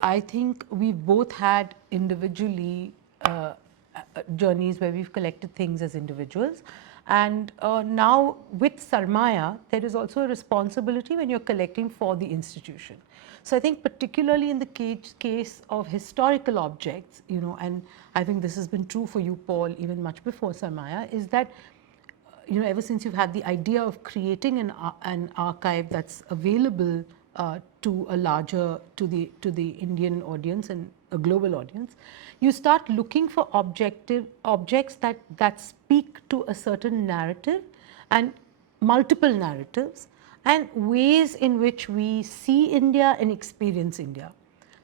I think we've both had individually journeys where we've collected things as individuals. And now with Sarmaya, there is also a responsibility when you're collecting for the institution. So I think particularly in the case of historical objects, and I think this has been true for you, Paul, even much before Sarmaya, is that ever since you've had the idea of creating an archive that's available to a larger, to the Indian audience and a global audience, you start looking for objects that speak to a certain narrative and multiple narratives and ways in which we see India and experience India.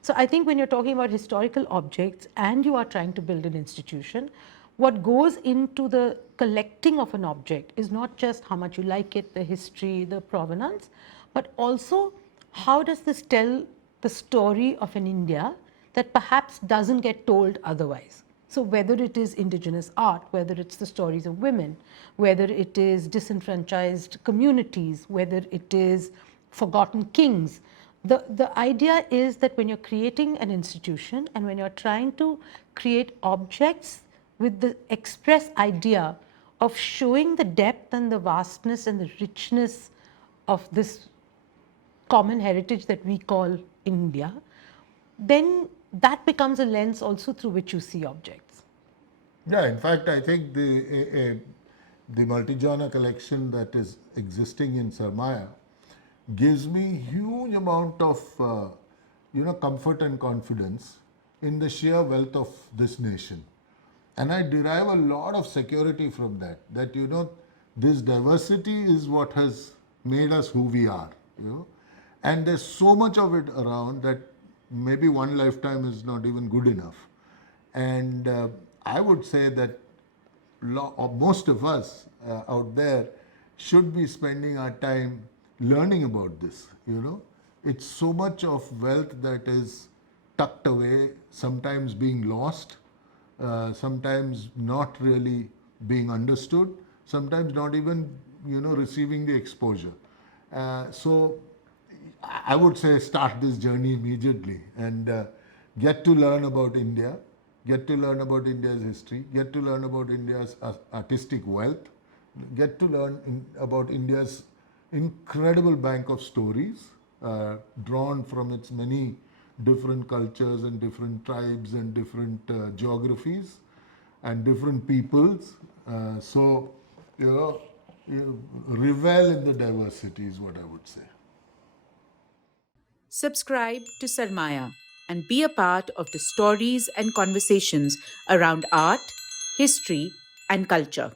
So I think when you're talking about historical objects and you are trying to build an institution, what goes into the collecting of an object is not just how much you like it, the history, the provenance, but also how does this tell the story of an India that perhaps doesn't get told otherwise. So whether it is indigenous art, whether it's the stories of women, whether it is disenfranchised communities, whether it is forgotten kings, the idea is that when you're creating an institution and when you're trying to create objects with the express idea of showing the depth and the vastness and the richness of this common heritage that we call India, then that becomes a lens also through which you see objects. Yeah, in fact, I think the multi-genre collection that is existing in Sarmaya gives me huge amount of comfort and confidence in the sheer wealth of this nation. And I derive a lot of security from that this diversity is what has made us who we are, and there's so much of it around that maybe one lifetime is not even good enough. And I would say that most of us out there should be spending our time learning about this. It's so much of wealth that is tucked away, sometimes being lost, sometimes not really being understood, sometimes not even receiving the exposure. So I would say start this journey immediately and get to learn about India, get to learn about India's history, get to learn about India's artistic wealth, get to learn about India's incredible bank of stories drawn from its many different cultures and different tribes and different geographies and different peoples. So, revel in the diversity is what I would say. Subscribe to Sarmaya and be a part of the stories and conversations around art, history, and culture.